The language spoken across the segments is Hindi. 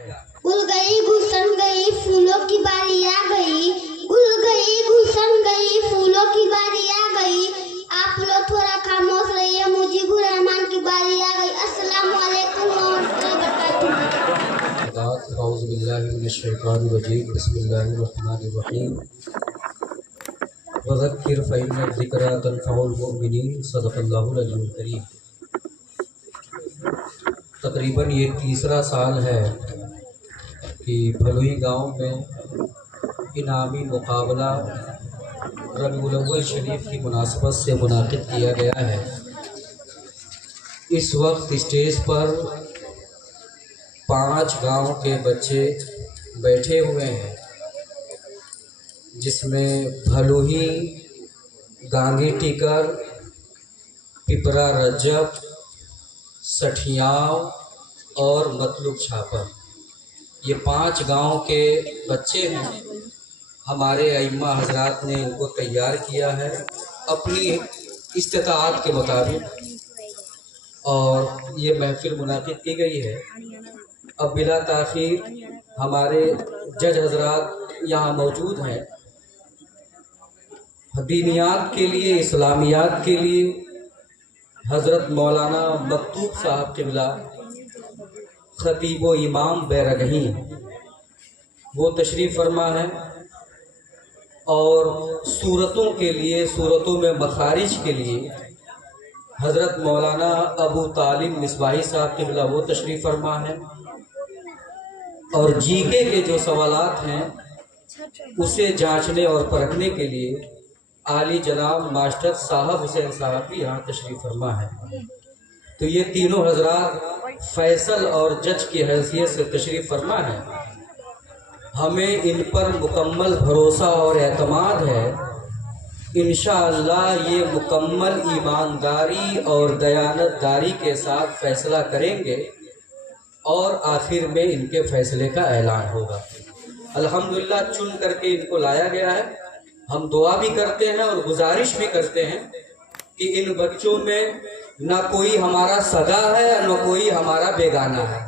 गुल गई गुलशन गई फूलों की बारी आ गई, गुल गई गुलशन गई फूलों की बारी आ गई। आप लोग थोड़ा खामोश रहिए, मुजीबुर रहमान की बारी आ गई। अस्सलाम वालेकुम औज़ु बिल्लाहि मिनश शैतानिर रजीम। बिस्मिल्लाहिर रहमानिर रहीम। वज़क्किर फ़इन्न ज़िक्रा तनफ़उल मुमिनीन। सदक़ल्लाहुल अलीयुल करीम। तकरीबन ये तीसरा साल है कि भलुई गांव में इनामी मुकाबला रबीउल अव्वल शरीफ की मुनासबत से मुनाक़िद किया गया है। इस वक्त स्टेज पर 5 गांव के बच्चे बैठे हुए हैं, जिसमें भलुही, गांगी टीकर, पिपरा रज्जब, सठियाव और मतलुब छापर, ये 5 गांव के बच्चे हैं। हमारे अइम्मा हजरात ने इनको तैयार किया है अपनी इस्तिताअत के मुताबिक, और ये महफिल मुनाकिद की गई है। अब बिला ताख़ीर हमारे जज हजरात यहाँ मौजूद हैं। दीनियात के लिए, इस्लामियात के लिए हज़रत मौलाना मकतूब साहब क़िबला ख़तीब व इमाम बैरगही वो तशरीफ़ फरमा है, और सूरतों के लिए, सूरतों में मखारिज के लिए हज़रत मौलाना अबू तालिब मिसबाही साहब क़िबला वो तशरीफ़ फरमा है, और जीके के जो सवालात हैं उसे जांचने और परखने के लिए आली जनाब मास्टर साहब हुसैन साहब भी यहाँ तशरीफ़ फरमा है। तो ये तीनों हजरात फैसल और जज की हैसियत से तशरीफ़ फरमा है। हमें इन पर मुकम्मल भरोसा और एतमाद है। इंशाअल्लाह ये मुकम्मल ईमानदारी और दयानतदारी के साथ फ़ैसला करेंगे और आखिर में इनके फ़ैसले का ऐलान होगा। अल्हम्दुलिल्लाह चुन करके इनको लाया गया है। हम दुआ भी करते हैं और गुजारिश भी करते हैं कि इन बच्चों में ना कोई हमारा सगा है न कोई हमारा बेगाना है।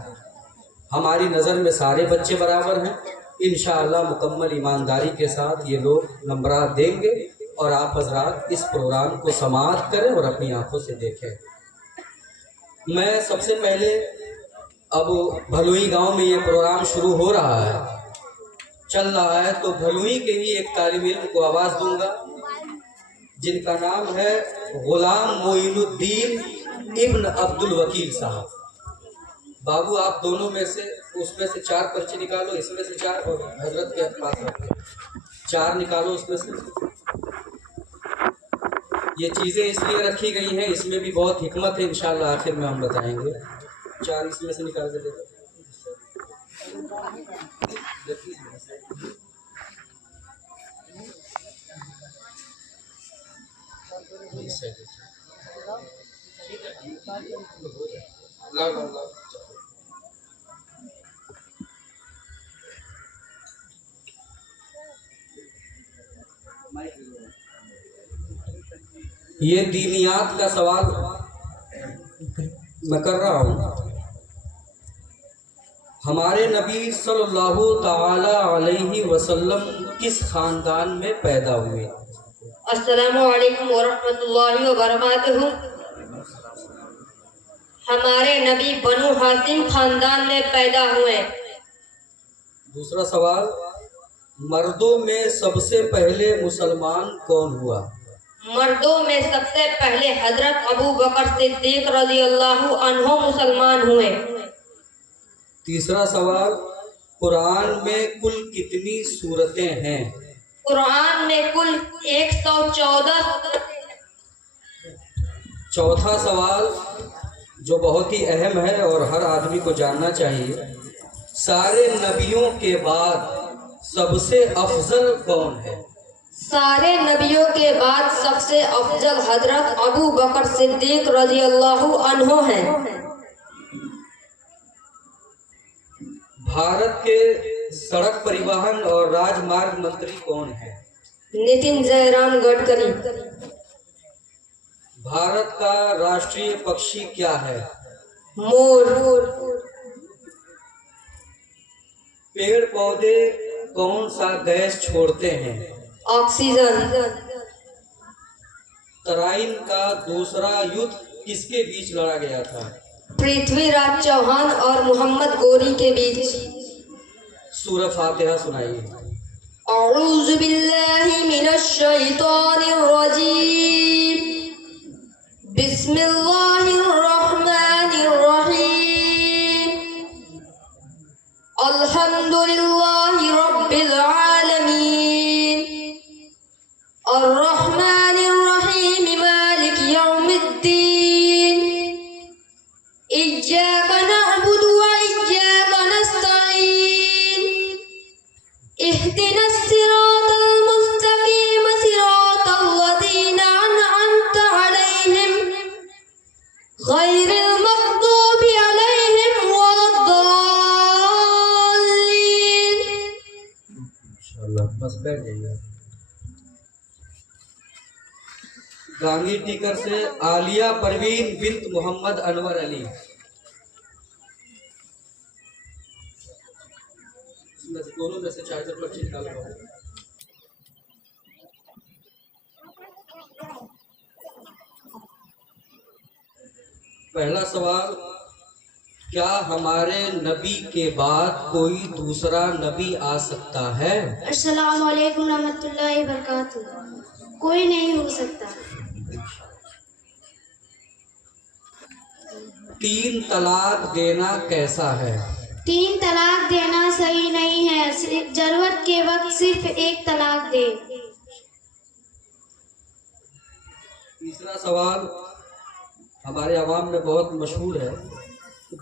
हमारी नज़र में सारे बच्चे बराबर हैं। इंशाअल्लाह मुकम्मल ईमानदारी के साथ ये लोग नंबरात देंगे और आप हजरात इस प्रोग्राम को समाअत करें और अपनी आंखों से देखें। मैं सबसे पहले अब भलुई गांव में ये प्रोग्राम शुरू हो रहा है, चल रहा है, तो भलुई के ही एक तालिब इल्म को आवाज़ दूंगा जिनका नाम है गुलाम मोइनुद्दीन इब्न अब्दुल वकील साहब। बाबू आप दोनों में से, उसमें से 4 पर्चे निकालो, इसमें से 4 और हजरत के पास रखो, 4 निकालो उसमें से। ये चीज़ें इसलिए रखी गई हैं, इसमें भी बहुत हिकमत है, इंशाअल्लाह आखिर में हम बताएंगे। 4 इसमें से निकाल के देखो। ये दीनियात का सवाल मैं कर रहा हूँ। हमारे नबी सल्लल्लाहु ताला अलैहि वसल्लम किस खानदान में पैदा हुए? अस्सलामु अलैकुम वरहमतुल्लाहि वबरकातुहू। हमारे नबी बनु हाशिम खानदान में पैदा हुए। दूसरा सवाल, मर्दों में सबसे पहले मुसलमान कौन हुआ? मर्दों में सबसे पहले हजरत अबू बकर सिद्दीक रज़ियल्लाहु अन्हु मुसलमान हुए। तीसरा सवाल, कुरान में कुल कितनी सूरतें हैं? कुरान में कुल 114। चौथा सवाल जो बहुत ही अहम है और हर आदमी को जानना चाहिए, सारे नबियों के बाद सबसे अफजल कौन है? सारे नबियों के बाद सबसे अफजल हजरत अबू बकर सिद्दीक रज़ियल्लाहु अन्हु हैं। भारत के सड़क परिवहन और राजमार्ग मंत्री कौन है? नितिन जयराम गडकरी। भारत का राष्ट्रीय पक्षी क्या है? मोर। पेड़ पौधे कौन सा गैस छोड़ते हैं? ऑक्सीजन। तराइन का दूसरा युद्ध किसके बीच लड़ा गया था? पृथ्वीराज चौहान और मोहम्मद गोरी के बीच। सूरह फातिहा सुनाइए। औज़ु बिल्लाहि मिनश शैतानिर रजीम। बिस्मिल्लाहिर रहमानिर रहीम। अल्हम्दुलिल्लाहि रब्बिल आलमीन। अर्रहमानिर रहीम मालिक यौमिद्दीन। इय्याका नअबुदु व इय्याका नस्तईन। इहदिनस सिरातल मुस्तकीम सिरातल लज़ीना अनअमता अलैहिम गैरिल मग़दूबि अलैहिम वलद्दाल्लीन। इंशाअल्लाह बस बैठ जाइए। गांगी टीकर से आलिया परवीन बिन्त मोहम्मद अनवर अली। दोनों में से चार्जर पर निकाल लो। पहला सवाल, क्या हमारे नबी के बाद कोई दूसरा नबी आ सकता है? अस्सलाम वालेकुम रहमतुल्लाहि व बरकातुहू। कोई नहीं हो सकता। 3 तलाक देना कैसा है? 3 तलाक देना सही नहीं है। सिर्फ जरूरत के वक्त सिर्फ 1 तलाक दे। तीसरा सवाल हमारे अवाम में बहुत मशहूर है,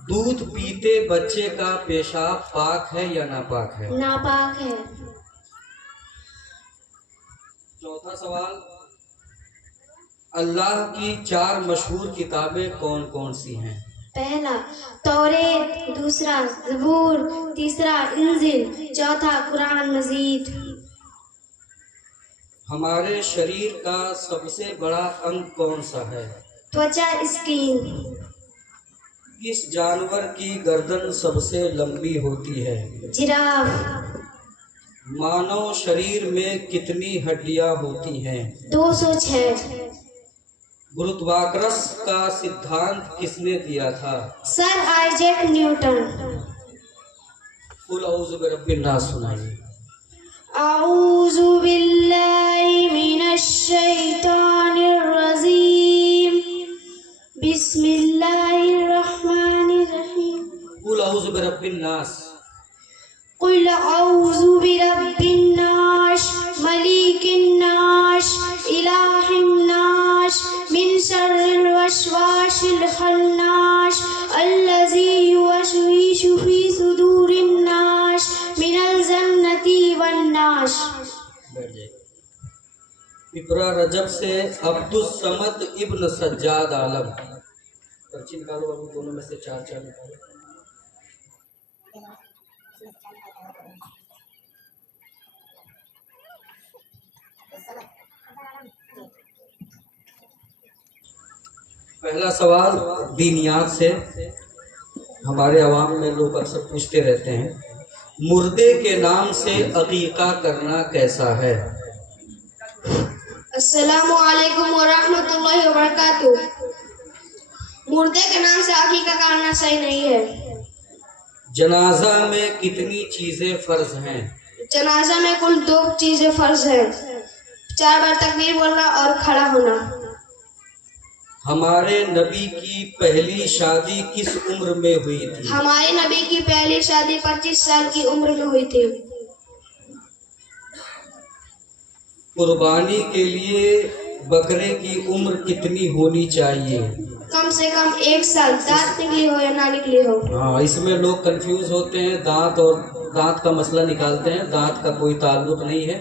दूध पीते बच्चे का पेशाब पाक है या नापाक है? नापाक है। चौथा सवाल, अल्लाह की 4 मशहूर किताबें कौन कौन सी हैं? पहला तौरेत, दूसरा ज़बूर, तीसरा इंजिल, चौथा कुरान मजीद। हमारे शरीर का सबसे बड़ा अंग कौन सा है? त्वचा स्किन। किस जानवर की गर्दन सबसे लंबी होती है? जिराफ। मानव शरीर में कितनी हड्डियां होती हैं? 206। गुरुत्वाकर्षण का सिद्धांत किसने दिया था? Sir Isaac Newton. कुल औज़ु बिरब्बिन नास सुनाइए। औज़ु बिल्लाहि मिनश शैतानिर रजीम। बिस्मिल्लाहिर रहमानिर रहीम। कुल औज़ु बिरब्बिन नास। कुल औज़ु बिरब्बिन नास मलिकिन नास इलाहिन नास मिन शर्रिल वसवासिल खन्नास अल्लज़ी युवस्विसु फी सुदूरिन नास मिनल जन्नति वन नास। बैठ जाइए। इब्रा रजब से अब्दुस समद इब्न सज्जाद आलम। पर्ची निकालो, अभी दोनों में से 4 निकालो। पहला सवाल दीनियात से, हमारे अवाम में लोग अक्सर पूछते रहते हैं, मुर्दे के नाम से अकीका करना कैसा है? अस्सलामु अलैकुम व रहमतुल्लाहि व बरकातुहू। मुर्दे के नाम से अकीका करना सही नहीं है। जनाजा में कितनी चीजें फर्ज हैं? जनाजा में कुल 2 चीजें फर्ज हैं। 4 बार तकबीर बोलना और खड़ा होना। हमारे नबी की पहली शादी किस उम्र में हुई थी? हमारे नबी की पहली शादी 25 साल की उम्र में हुई थी। कुर्बानी के लिए बकरे की उम्र कितनी होनी चाहिए? कम से कम 1 साल, दांत निकली हो या ना निकली हो। हाँ, इसमें लोग कंफ्यूज होते हैं, दांत और दांत का मसला निकालते हैं। दांत का कोई ताल्लुक नहीं है,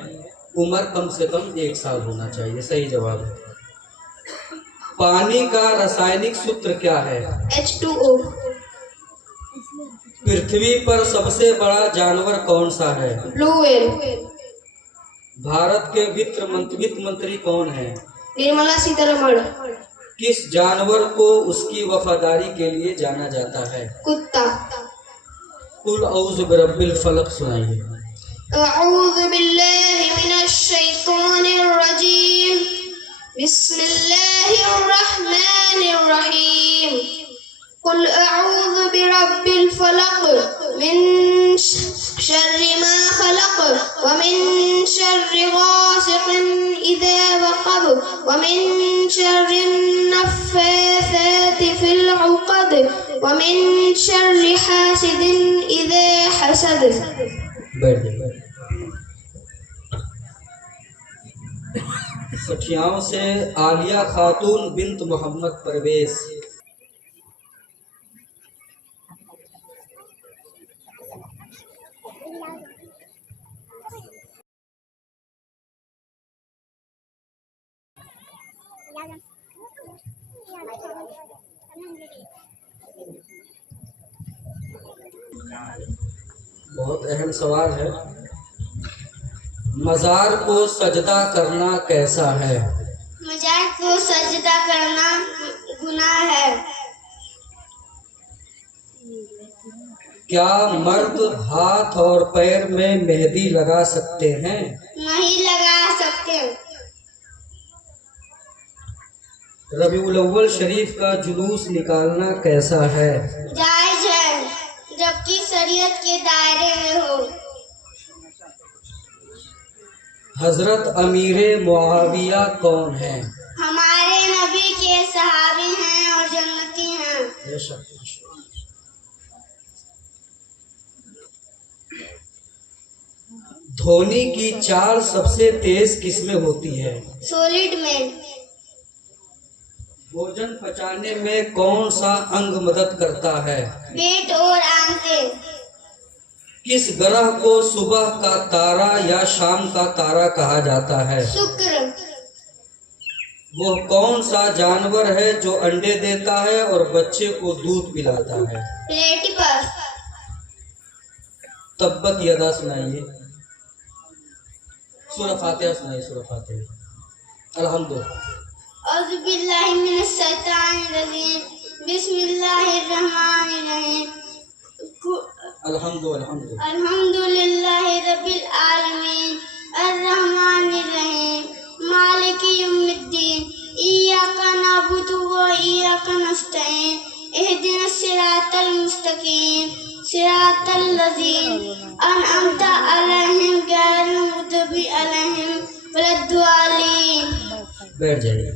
उम्र कम से कम 1 साल होना चाहिए। सही जवाब है। पानी का रासायनिक सूत्र क्या है? H2O। पृथ्वी पर सबसे बड़ा जानवर कौन सा है? Blue whale. भारत के वित्त मंत्री कौन है? निर्मला सीतारमण। किस जानवर को उसकी वफादारी के लिए जाना जाता है? कुत्ता। कुल औज़ु बिरब्बिल फलक सुनाइए। अऊज़ु बिल्लाहि मिनश शैतानिर रजीम। बिस्मिल्लाहिर रहमानिर रहीम। कुल अऊज़ु बिरब्बिल फलक मिन शर्रि मा खलक व मिन शर्रि गासिकिन इज़ा वक़ब व मिन शर्रि नफ़्फ़ाथाति फ़िल उक़द व मिन शर्रि हासिदिन इज़ा हसद। बैठ जाइए। सखियाओं से आलिया खातून बिन्त मोहम्मद परवेज। बहुत अहम सवाल है। मज़ार को सजदा करना कैसा है? मज़ार को सजदा करना गुनाह है। क्या मर्द हाथ और पैर में मेहंदी लगा सकते हैं? नहीं लगा सकते। रबीउल अव्वल शरीफ का जुलूस निकालना कैसा है? जायज है, जबकि शरीयत के दायरे में हो। हजरत अमीरे मुआविया कौन है? हमारे नबी के सहाबी हैं और जन्नती हैं। धोनी की चाल सबसे तेज किसमें होती है? सॉलिड में। भोजन पचाने में कौन सा अंग मदद करता है? पेट और आंखें। किस ग्रह को सुबह का तारा या शाम का तारा कहा जाता है? शुक्र। वो कौन सा जानवर है जो अंडे देता है और बच्चे को दूध पिलाता है? प्लेटिपस। तब्बत यदा सुनाइए। सूरह फातिहा सुनाइए। सूरह फातिहा। अल्हम्दुलिल्लाह। औज़ु बिल्लाहि मिनश शैतानिर रजीम। बिस्मिल्लाहिर रहमानिर रहीम। अल्हम्दुलिल्लाहि रब्बिल आलमीन अर्रहमानिर रहीम मालिकि यौमिद्दीन इय्याका नअबुदु व इय्याका नस्तईन इहदिनस सिरातल मुस्तकीम सिरातल लज़ीन अनअमता अलैहिम गैरिल मग़्दूबि अलैहिम वलद्दालीन। बैठ जाइए।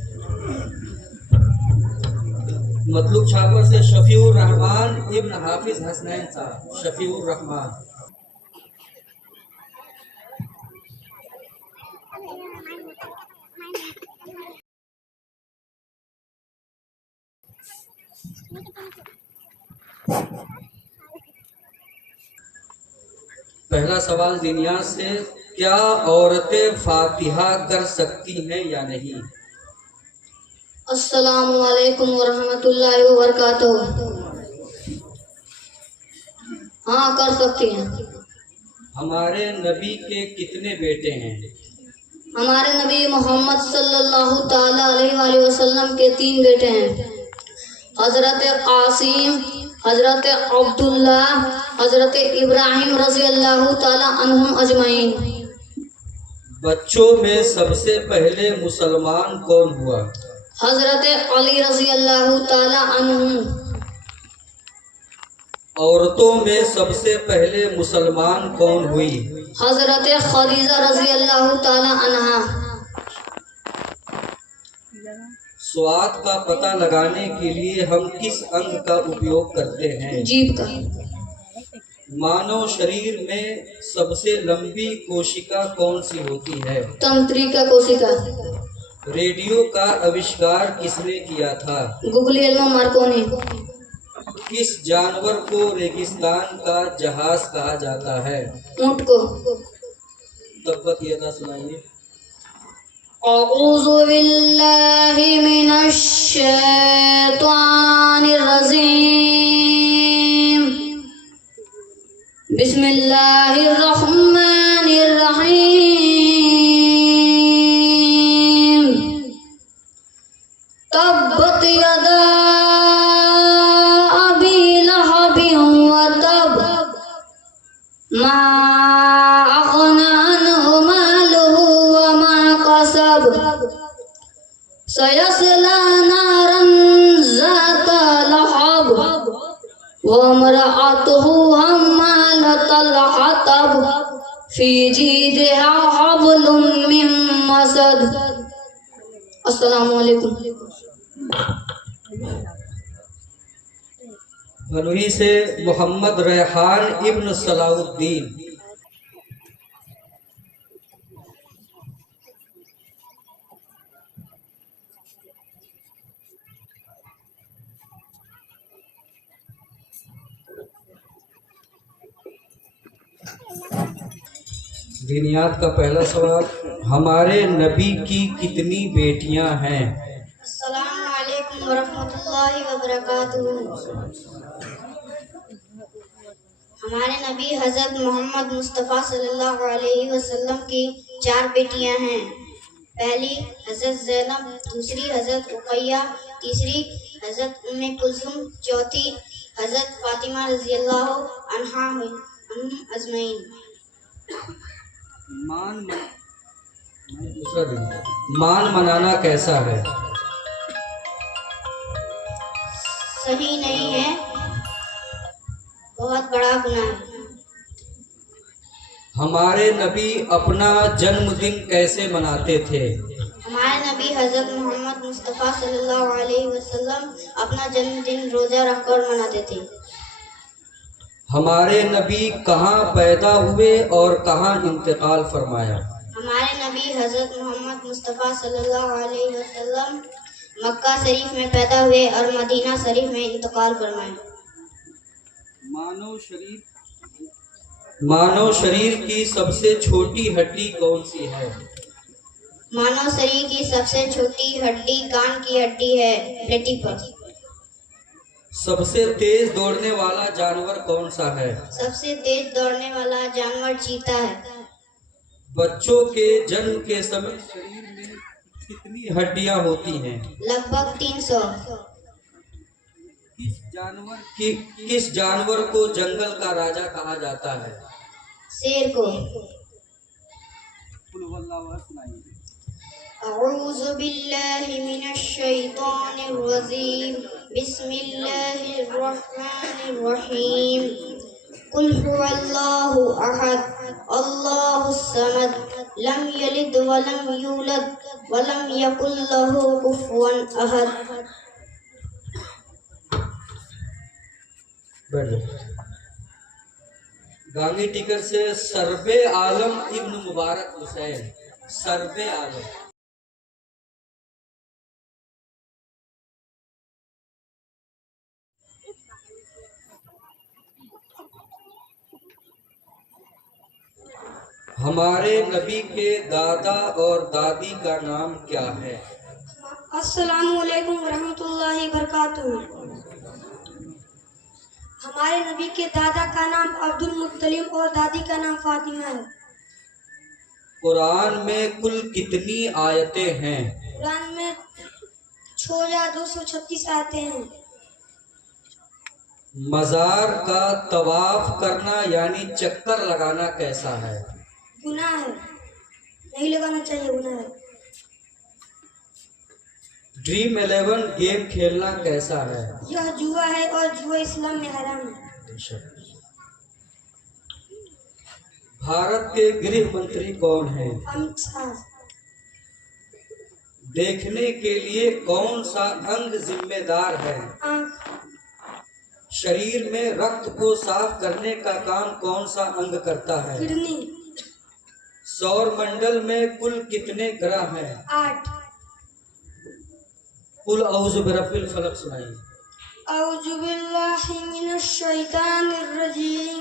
मतलूब छापर से शफीउर रहमान इब्न हाफिज हसनैन साहब। शफीउर रहमान। पहला सवाल दुनिया से, क्या औरतें फातिहा कर सकती हैं या नहीं? अस्सलामु अलैकुम वरहमतुल्लाहि वबरकातुहू। हाँ, कर सकती हैं। हमारे नबी के कितने बेटे हैं? हमारे नबी मोहम्मद सल्लल्लाहु ताला अलैहि वसल्लम के 3 बेटे हैं। हजरत कासिम, हजरत अब्दुल्ला, हजरत इब्राहिम रज़ी अल्लाहु ताला अन्हुम अजमाइन। बच्चों में सबसे पहले मुसलमान कौन हुआ? हजरत अली रज़ी अल्लाहु ताला अन्हुम। औरतों में सबसे पहले मुसलमान कौन हुई? हजरत खदीजा रज़ी अल्लाहु ताला अन्हा। स्वाद का पता लगाने के लिए हम किस अंग का उपयोग करते हैं? जीभ का। मानव शरीर में सबसे लंबी कोशिका कौन सी होती है? तंत्रिका कोशिका। रेडियो का आविष्कार किसने किया था? गुगलिएल्मो मार्कोनी। किस जानवर को रेगिस्तान का जहाज कहा जाता है? ऊंट को। तब्बत यदा सुनाइए। औज़ु बिल्लाहि मिनश शैतानिर रजीम। बिस्मिल्लाहिर रहमानिर रहीम। तब्बत यदा अबी लहबिन व तब मा अग़ना अन्हु मालुहु व मा कसब सयस्ला नारन ज़ात लहब व इम्रअतुहु हम्मालतल हतब फी जीदिहा हब्लुम मिन मसद। अस्सलामु अलैकुम। बनुही से मोहम्मद रेहान इब्न सलाउद्दीन। दीनियात का पहला सवाल, हमारे नबी की कितनी बेटियां हैं? अस्सलामु अलैकुम वरहमतुल्लाहि वबरकातुहू। हमारे नबी हज़रत मोहम्मद मुस्तफ़ा सल्लल्लाहु अलैहि वसल्लम की 4 बेटियां हैं। पहली हज़रत ज़ैनब, दूसरी हज़रत रुक़ैया, तीसरी हज़रत उम्मे कुलसूम, चौथी हज़रत फ़ातिमा रज़ियल्लाहु अन्हा अजमईन। मान मनाना कैसा है? सही नहीं है, बहुत बड़ा गुनाह है। हमारे नबी अपना जन्मदिन कैसे मनाते थे? हमारे नबी हज़रत मोहम्मद मुस्तफ़ा सल्लल्लाहु अलैहि वसल्लम अपना जन्मदिन रोज़ा रखकर मनाते थे। हमारे नबी कहाँ पैदा हुए और कहाँ इंतकाल फरमाया? हमारे नबी हज़रत मोहम्मद मुस्तफ़ा सल्लल्लाहु अलैहि वसल्लम मक्का शरीफ में पैदा हुए और मदीना शरीफ में इंतकाल फरमाए। मानव शरीर की सबसे छोटी हड्डी कौन सी है? मानव शरीर की सबसे छोटी हड्डी कान की हड्डी है, प्लेटिपस। सबसे तेज दौड़ने वाला जानवर कौन सा है? सबसे तेज दौड़ने वाला जानवर चीता है। बच्चों के जन्म के समय शरीर में कितनी हड्डियां होती हैं? लगभग 300। किस जानवर को जंगल का राजा कहा जाता है? शेर को। अऊज़ु बिल्लाहि मिनश शैतानिर रजीम। बिस्मिल्लाहिर रहमानिर रहीम। कुल हुवल्लाहु अहद, अल्लाहुस समद, लम यलिद व लम यूलद व लम यकुल लहू कुफुवन अहद। गांगी टिकर से सरबे आलम इब्न मुबारक हुसैन। सरबे आलम। हमारे नबी के दादा और दादी का नाम क्या है? अस्सलामु अलैकुम वरहमतुल्लाहि वबरकातुहू। हमारे नबी के दादा का नाम अब्दुल मुत्तलिब और दादी का नाम फातिमा है। कुरान में कुल कितनी आयतें हैं? कुरान में 6236 आयतें हैं। मज़ार का तवाफ करना यानी चक्कर लगाना कैसा है? गुनाह है, नहीं लगाना चाहिए, गुनाह है। ड्रीम 11 गेम खेलना कैसा है? यह जुआ है और जुआ इस्लाम में हराम है। भारत के गृह मंत्री कौन है? अमित शाह। देखने के लिए कौन सा अंग जिम्मेदार है? आँख। शरीर में रक्त को साफ करने का काम कौन सा अंग करता है? किडनी। सौर मंडल में कुल कितने ग्रह हैं? 8। कुल औज़ु बिरब्बिल फलक सुनाइए। औज़ु बिल्लाहि मिनश शैतानिर रजीम।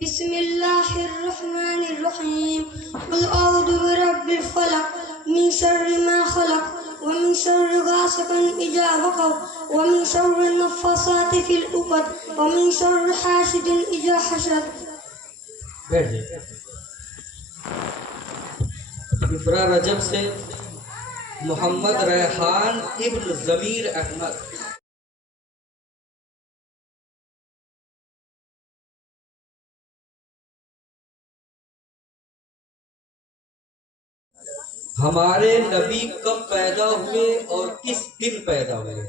बिस्मिल्लाहिर रहमानिर रहीम। कुल औज़ु बिरब्बिल फलक मिन शर्रि मा खलक व मिन शर्रि गासिकिन इज़ा वक़ब व मिन शर्रि नफ़्फ़ासाति फिल उक़द व मिन शर्रि हासिदिन इज़ा हसद। बैठ जाइए। इब्रा रजब से मोहम्मद रेहान इब्न ज़मीर अहमद। हमारे नबी कब पैदा हुए और किस दिन पैदा हुए?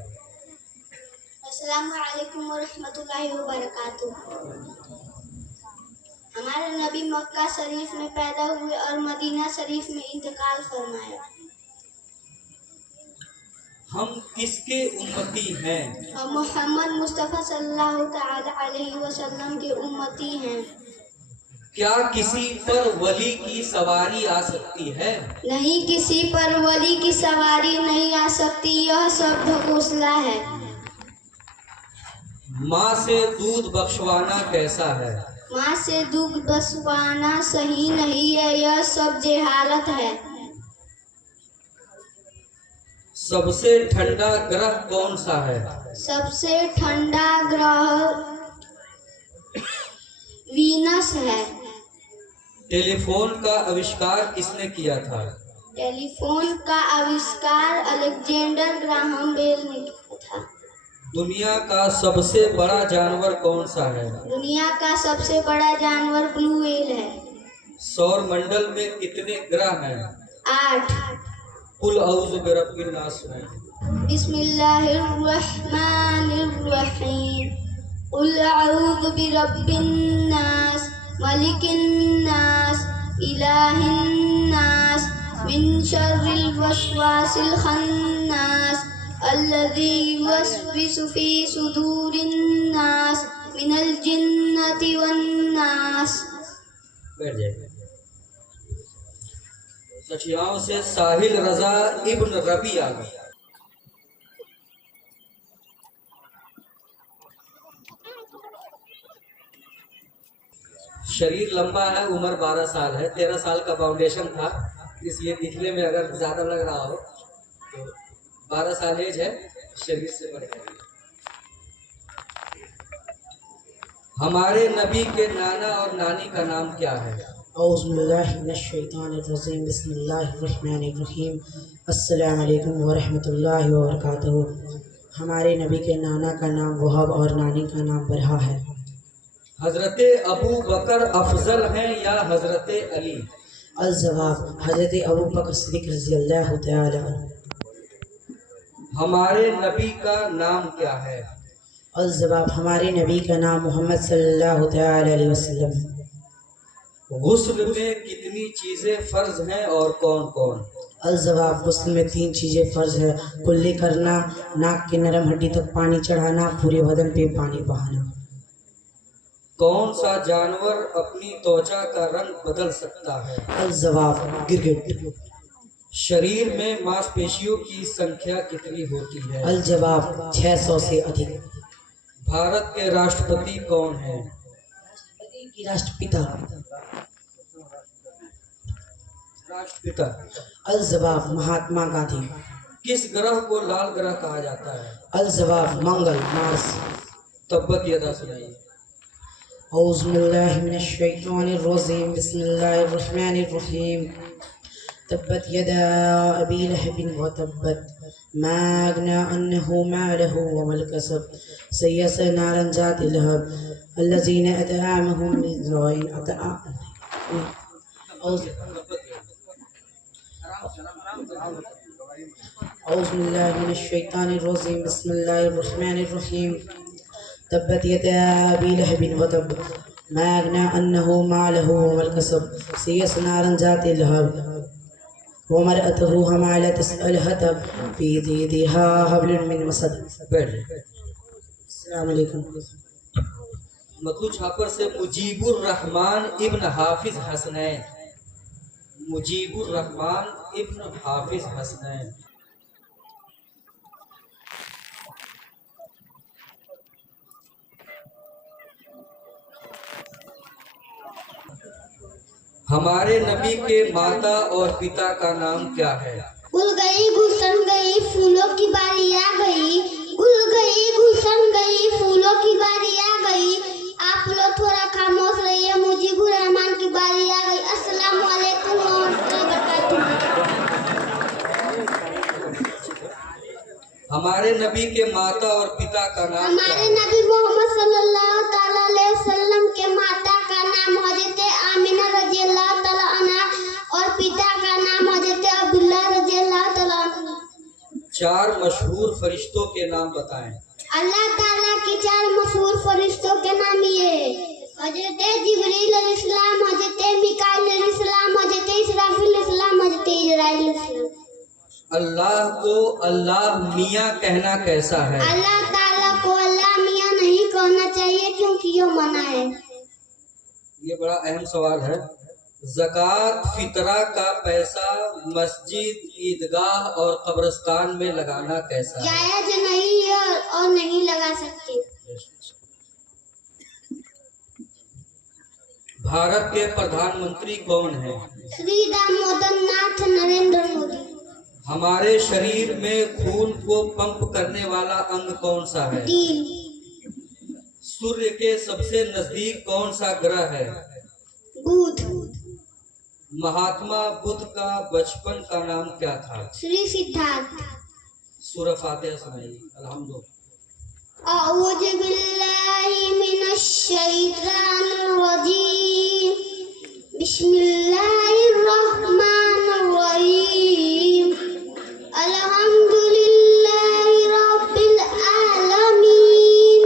अस्सलामु अलैकुम वरहमतुल्लाहि वबरकातुह। हमारे नबी मक्का शरीफ में पैदा हुए और मदीना शरीफ में इंतकाल फरमाया। हम किसके उम्मती हैं? हम मोहम्मद मुस्तफ़ा सल्लल्लाहु तआला अलैहि वसल्लम के उम्मती हैं। क्या किसी पर वली की सवारी आ सकती है? नहीं, किसी पर वली की सवारी नहीं आ सकती, यह सब घोषणा है। माँ से दूध बख्शवाना कैसा है? माँ से दूध बसवाना सही नहीं है, यह सब जेहालत है। सबसे ठंडा ग्रह कौन सा है? सबसे ठंडा ग्रह वीनस है। टेलीफोन का आविष्कार किसने किया था? टेलीफोन का आविष्कार अलेक्जेंडर ग्राहम बेल ने किया था। दुनिया का सबसे बड़ा जानवर कौन सा है? दुनिया का सबसे बड़ा जानवर ब्लू व्हेल है। सौर मंडल में कितने ग्रह हैं? 8। कुल औज़ु बिरब्बिन नास में। बिस्मिल्लाहिर्रहमानिर्रहीम। कुल अऊज़ु बिरब्बिन नास मलिकिन नास इलाहिन नास मिन शर्रिल वसवासिल खन्नास अल्लज़ी युवस्विसु फी सुदूरिन नास मिनल जिन्नति वन नास। बैठ जाइए। सठियाओं से साहिल रजा इब्न रबी आ गए। शरीर लंबा है, उम्र 12 साल है, 13 साल का फाउंडेशन था, इसलिए दिखने में अगर ज्यादा लग रहा हो तो 12 साल एज है, शरीर से बढ़ गया। हमारे नबी के नाना और नानी का नाम क्या है? औज़ुबिल्लाहिमिनश्शैतानिर्रजीम बिस्मिल्लाहिर्रहमानिर्रहीम अस्सलामु अलैकुम वरहमतुल्लाहि वबरकातुहू। हमारे नबी के नाना का नाम वहाब और नानी का नाम बरहा है। हजरत अबू बकर अफजल हैं या हजरत अली? अल-जवाब हजरत अबू बकर सिद्दीक़ रज़ियल्लाहु तआला अन्हु। हमारे नबी का नाम क्या है? अल-जवाब हमारे नबी का नाम मोहम्मद सल्लल्लाहु तआला अलैहि वसल्लम है। गुस्ल में कितनी चीजें फर्ज हैं और कौन कौन? अल-जवाब गुस्ल में 3 चीज़ें फ़र्ज है। कुल्ली करना, नाक की नरम हड्डी तक पानी चढ़ाना, पूरे बदन पे पानी बहाना। कौन सा जानवर अपनी त्वचा का रंग बदल सकता है? अल-जवाब गिरगिट। शरीर में मांसपेशियों की संख्या कितनी होती है? अल-जवाब 600 से अधिक। भारत के राष्ट्रपति कौन है? राष्ट्रपिता। राष्ट्रपिता। अल-जवाब महात्मा गांधी। किस ग्रह को लाल ग्रह कहा जाता है? अल-जवाब मंगल मार्स। तब्बत यदा सुनाइए। औज़ुबिल्लाहिमिनश्शैतानिर्रजीम बिस्मिल्लाहिर्रहमानिर्रहीम तब्बत यदा अबी लहबिन व तब्बत मा अगना अन्हु मालहु व मा कसब सयस्ला नारन ज़ातिल लहब अल्लज़ीना अतआमहुम मिन ज़ुइन औज़ुबिल्लाहिमिनश्शैतानिर्रजीम बिस्मिल्लाहिर्रहमानिर्रहीम तब्बत यदा अबी लहबिन व तब्ब मा अगना अन्हु मालहु व मा कसब सयस्ला नारन ज़ातिल लहब व मरअतहु हमालतल हतब फी जीदिहा हब्लुम मिन मसद। अस्सलामु अलैकुम। मतलू छापर से मुजीबुर रहमान इब्न हाफिज हसनैन। मुजीबुर रहमान इब्न हाफिज हसनैन। हमारे नबी के माता और पिता का नाम क्या है? गुल गई गुलशन गई फूलों की बारी आ गई। गुल गई गुलशन गई फूलों की बारी आ गई। आप लोग थोड़ा खामोश रहिए, मुजीबुर रहमान की बारी आ गई। अस्सलाम वालेकुम वरहमतुल्लाहि वबरकातुहू। हमारे नबी के माता और पिता का नाम क्या हमारे है? नबी मोहम्मद सल्लल्लाहु ताला अलैहि वसल्लम के माता का नाम हजरत आमिना रज़ियल्लाहु ताला अन्हा और पिता का नाम हजरत अब्दुल्लाह मशहूर फरिश्तों के नाम बताएं। अल्लाह ताला के 4 मशहूर फरिश्तों के नाम ये हजरत जिब्रील अलैहिस्सलाम, हजरत मिकाईल अलैहिस्सलाम, हजरत इसराफील अलैहिस्सलाम, हजरत इजराइल अलैहिस्सलाम। अल्लाह को अल्लाह मियाँ कहना कैसा है? अल्लाह ताला को अल्लाह मियाँ नहीं कहना चाहिए क्योंकि ये मना है। ये बड़ा अहम सवाल है। ज़कात फितरा का पैसा मस्जिद, ईदगाह और कब्रिस्तान में लगाना कैसा है? जायज नहीं है और नहीं लगा सकते। भारत के प्रधानमंत्री कौन है? श्री दामोदर नाथ नरेंद्र मोदी। हमारे शरीर में खून को पंप करने वाला अंग कौन सा है? दिल। सूर्य के सबसे नजदीक कौन सा ग्रह है? बुध। महात्मा बुद्ध का बचपन का नाम क्या था? श्री सिद्धार्थ। सूरह फातिहा सुनाइए। अल्हम्दुलिल्लाह। औज़ु बिल्लाहि मिनश शैतानिर रजीम। बिस्मिल्लाहिर रहमानिर रहीम। अल्हम्दुलिल्लाहि रब्बिल आलमीन।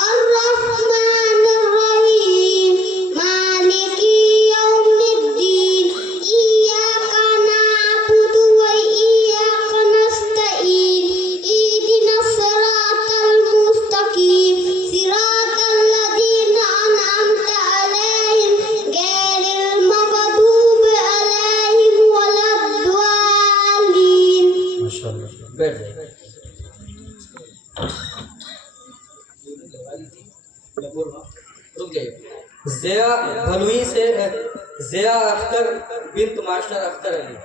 अर्रहमानिर रहीम। मालिकी यौमिद्दीन। इय्याका नअबुदु व इय्याका नस्तईन। इहदिनस सिरातल मुस्तकीम। सिरातल लज़ीना अनअमता अलैहिम गैरिल मग़दूबि अलैहिम वलद्दालीन। माशाअल्लाह। बैठ जाइए। मैं बोल रहा हूँ, रुक जाइए। ज़िया भलुई से ज़िया अख्तर बिन्त मास्टर अख्तर अली।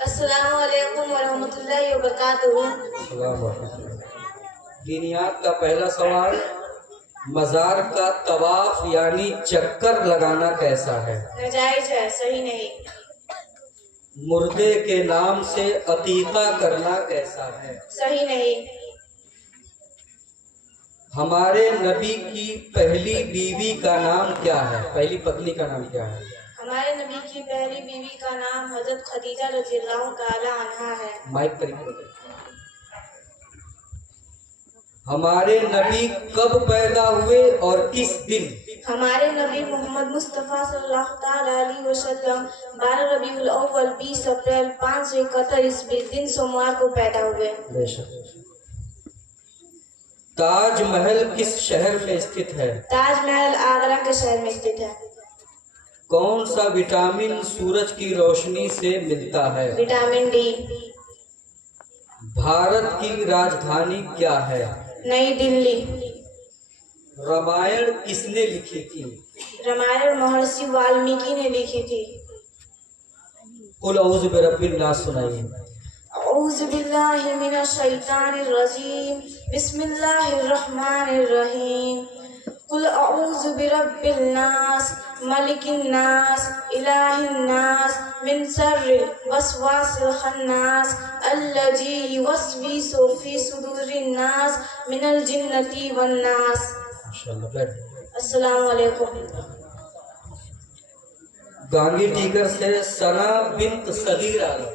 अस्सलामु अलैकुम वरहमतुल्लाहि वबरकातुहू। दीनियात का पहला सवाल, मज़ार का तवाफ यानी चक्कर लगाना कैसा है? नाजायज है, सही नहीं। मुर्दे के नाम से अतीका करना कैसा है? सही नहीं। हमारे नबी की पहली बीवी का नाम क्या है? पहली पत्नी का नाम क्या है? हमारे नबी की पहली बीवी का नाम हजरत खदीजा रज़ियल्लाहु ताला अन्हा है। माइक करीब करो। हमारे नबी कब पैदा हुए और किस दिन? हमारे नबी मोहम्मद मुस्तफ़ा सल्लल्लाहु ताला अलैहि वसल्लम 12 रबीउल अव्वल 20 अप्रैल 571 ईस्वी दिन सोमवार को पैदा हुए। ताजमहल किस शहर में स्थित है? ताजमहल आगरा के शहर में स्थित है। कौन सा विटामिन सूरज की रोशनी से मिलता है? Vitamin D. भारत की राजधानी क्या है? नई दिल्ली। रामायण किसने लिखी थी? रामायण महर्षि वाल्मीकि ने लिखी थी। कुल औज़ु बिरब्बिन नास सुनाइए। औज़ु बिल्लाहि मिनश शैतानिर रजीम। बिस्मिल्लाहिर रहमानिर रहीम। कुल औज़ु बिरब्बिल नास मलिकिन नास इलाहिन नास मिन शर्रिल वसवासिल खन्नास अल्लज़ी युवस्विसु फी सुदूरिन नास मिनल जिन्नति वन नास। माशाअल्लाह। बैठ। अस्सलामु अलैकुम। गांगी टीकर से सना बिन्त सगीर आलम।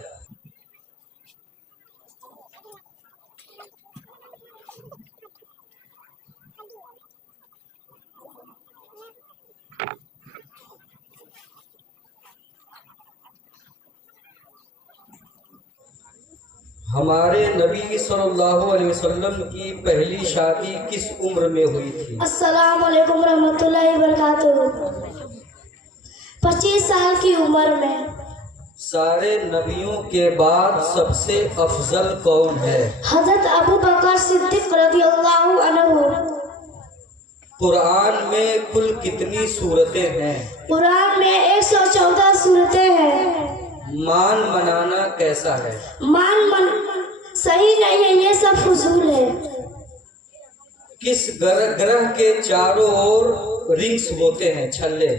हमारे नबी सल्लल्लाहु अलैहि वसल्लम की पहली शादी किस उम्र में हुई थी? अस्सलाम वालेकुम रहमतुल्लाहि वबरकातुहू। 25 साल की उम्र में। सारे नबियों के बाद सबसे अफजल कौन है? हजरत अबू बकर सिद्दीक रज़ियल्लाहु अन्हु। कुरान में कुल कितनी सूरतें हैं? कुरान में 114 सूरतें हैं। मान मनाना कैसा है? सही नहीं है, ये सब फजूल है। किस ग्रह के चारों ओर रिंग्स होते हैं, छल्ले?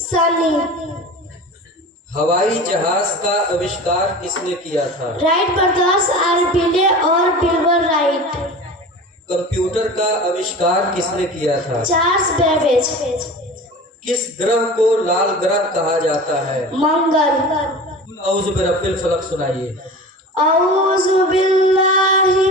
साली। हवाई जहाज का आविष्कार किसने किया था? राइट ब्रदर्स आरबिले और बिल्बर राइट। कंप्यूटर का आविष्कार किसने किया था? Charles Babbage. किस ग्रह को लाल ग्रह कहा जाता है? मंगल। औज़ु बिरब्बिल फलक सुनाइए। औज़ु बिल्लाहि